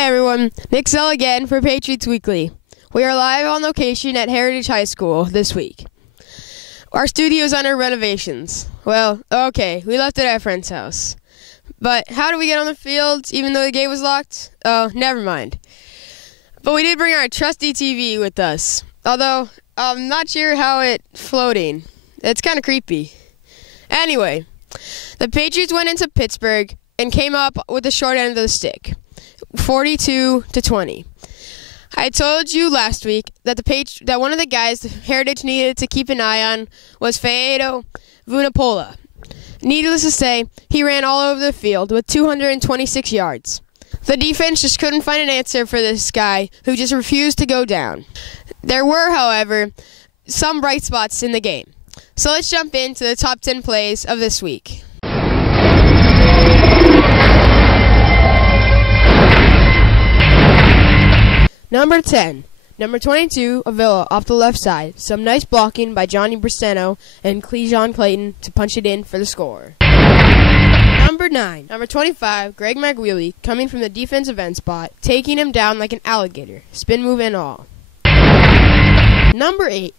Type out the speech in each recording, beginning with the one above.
Hi everyone, Nick Zell again for Patriots Weekly. We are live on location at Heritage High School this week. Our studio is under renovations. Well, okay, we left it at a friend's house. But how do we get on the field even though the gate was locked? Oh, never mind. But we did bring our trusty TV with us. Although, I'm not sure how it's floating. It's kind of creepy. Anyway, the Patriots went into Pittsburgh and came up with the short end of the stick, 42-20. I told you last week that that one of the guys the Heritage needed to keep an eye on was Faedo Vunipola. Needless to say, he ran all over the field with 226 yards. The defense just couldn't find an answer for this guy who just refused to go down. There were, however, some bright spots in the game. So let's jump into the top 10 plays of this week. Number 10. Number 22, Avila off the left side. Some nice blocking by Johnny Bristeno and Clejon Clayton to punch it in for the score. Number 9. Number 25, Greg McWheely coming from the defensive end spot, taking him down like an alligator, spin move and all. Number 8.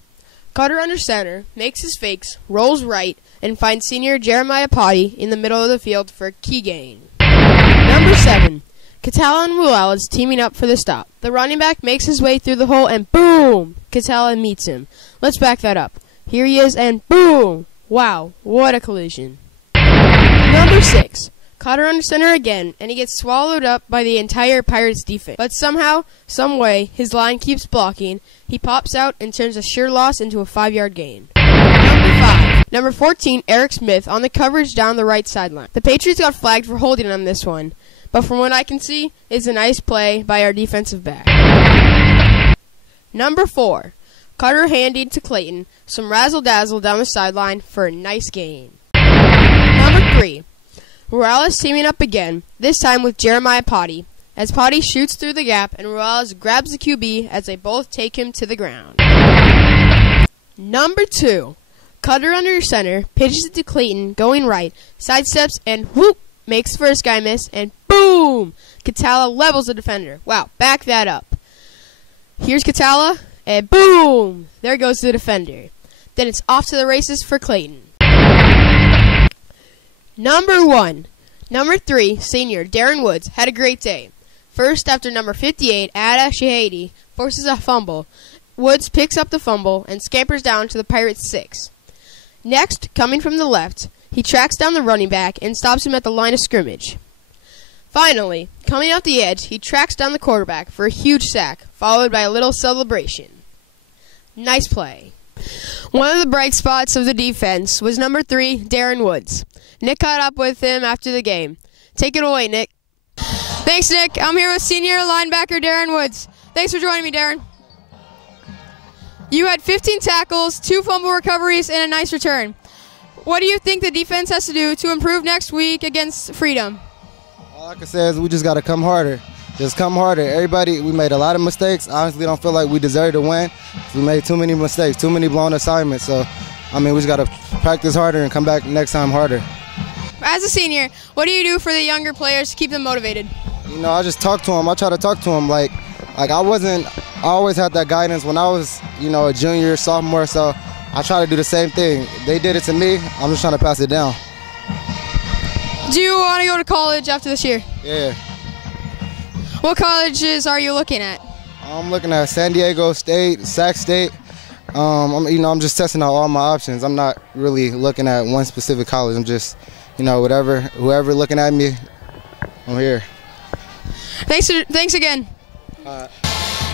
Cutter under center, makes his fakes, rolls right, and finds senior Jeremiah Potty in the middle of the field for a key gain. Number 7. Catala and Ruelas teaming up for the stop. The running back makes his way through the hole and boom! Catala meets him. Let's back that up. Here he is and boom! Wow, what a collision. Number 6. Cotter under center again, and he gets swallowed up by the entire Pirates defense. But somehow, some way, his line keeps blocking. He pops out and turns a sure loss into a 5-yard gain. Number 5. Number 14, Eric Smith on the coverage down the right sideline. The Patriots got flagged for holding on this one, but from what I can see, it's a nice play by our defensive back. Number 4. Cutter handed to Clayton some razzle-dazzle down the sideline for a nice gain. Number 3. Ruelas teaming up again, this time with Jeremiah Potty, as Potty shoots through the gap and Ruelas grabs the QB as they both take him to the ground. Number 2. Cutter under center, pitches it to Clayton, going right, sidesteps and whoop, makes first guy miss, and boom! Catala levels the defender. Wow, back that up. Here's Catala, and boom! There goes the defender. Then it's off to the races for Clayton. Number 1. Number 3, senior Darren Woods had a great day. First, after number 58, Ada Shahidi forces a fumble. Woods picks up the fumble and scampers down to the Pirates' 6. Next, coming from the left, he tracks down the running back and stops him at the line of scrimmage. Finally, coming off the edge, he tracks down the quarterback for a huge sack, followed by a little celebration. Nice play. One of the bright spots of the defense was number 3, Darren Woods. Nick caught up with him after the game. Take it away, Nick. Thanks, Nick. I'm here with senior linebacker Darren Woods. Thanks for joining me, Darren. You had 15 tackles, 2 fumble recoveries, and a nice return. What do you think the defense has to do to improve next week against Freedom? All I can say is we just got to come harder. Just come harder. Everybody, we made a lot of mistakes. I honestly don't feel like we deserve to win. We made too many mistakes, too many blown assignments. So, we just got to practice harder and come back next time harder. As a senior, what do you do for the younger players to keep them motivated? I just talk to them. I try to talk to them. I always had that guidance when I was, a junior, sophomore. So I try to do the same thing. They did it to me. I'm just trying to pass it down. Do you want to go to college after this year? Yeah. What colleges are you looking at? I'm looking at San Diego State, Sac State. I'm just testing out all my options. I'm not really looking at one specific college. I'm just, whoever looking at me, I'm here. Thanks again.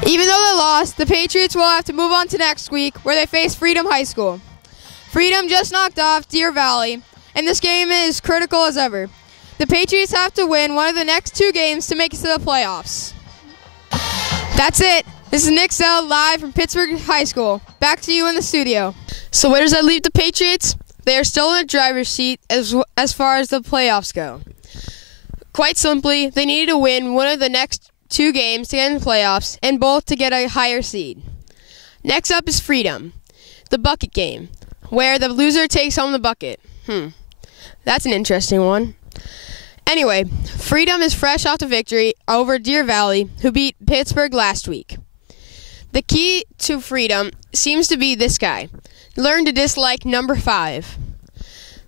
Even though they lost, the Patriots will have to move on to next week where they face Freedom High School. Freedom just knocked off Deer Valley, and this game is critical as ever. The Patriots have to win one of the next 2 games to make it to the playoffs. That's it. This is Nick Zell live from Pittsburgh High School. Back to you in the studio. So where does that leave the Patriots? They are still in the driver's seat as far as the playoffs go. Quite simply, they needed to win one of the next 2 games to get in the playoffs, and both to get a higher seed. Next up is Freedom, the bucket game, where the loser takes home the bucket. That's an interesting one. Anyway, Freedom is fresh off the victory over Deer Valley, who beat Pittsburgh last week. The key to Freedom seems to be this guy. Learn to dislike number 5.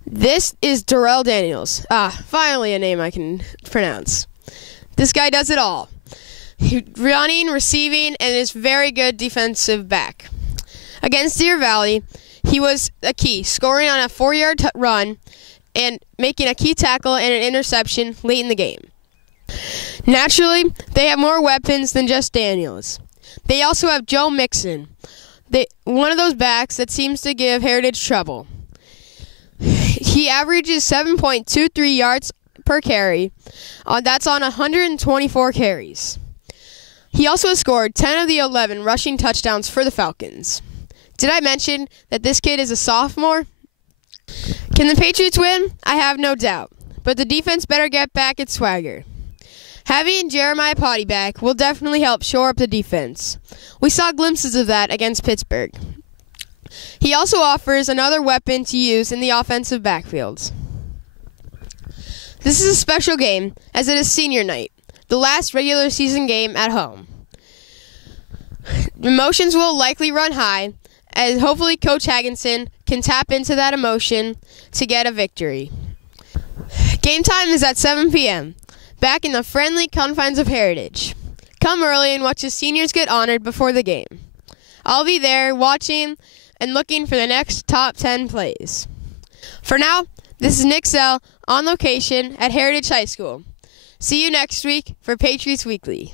This is Darrell Daniels. Finally a name I can pronounce. This guy does it all. Running, receiving, and is very good defensive back. Against Deer Valley, he was a key, scoring on a 4-yard run and making a key tackle and an interception late in the game. Naturally, they have more weapons than just Daniels. They also have Joe Mixon, one of those backs that seems to give Heritage trouble. He averages 7.23 yards per carry. That's on 124 carries. He also has scored 10 of the 11 rushing touchdowns for the Falcons. Did I mention that this kid is a sophomore? Can the Patriots win? I have no doubt. But the defense better get back its swagger. Having Jeremiah Potty back will definitely help shore up the defense. We saw glimpses of that against Pittsburgh. He also offers another weapon to use in the offensive backfields. This is a special game, as it is senior night, the last regular season game at home. Emotions will likely run high, as hopefully Coach Hagginson can tap into that emotion to get a victory. Game time is at 7 p.m., back in the friendly confines of Heritage. Come early and watch the seniors get honored before the game. I'll be there watching and looking for the next top 10 plays. For now, this is Nick Zell on location at Heritage High School. See you next week for Patriots Weekly.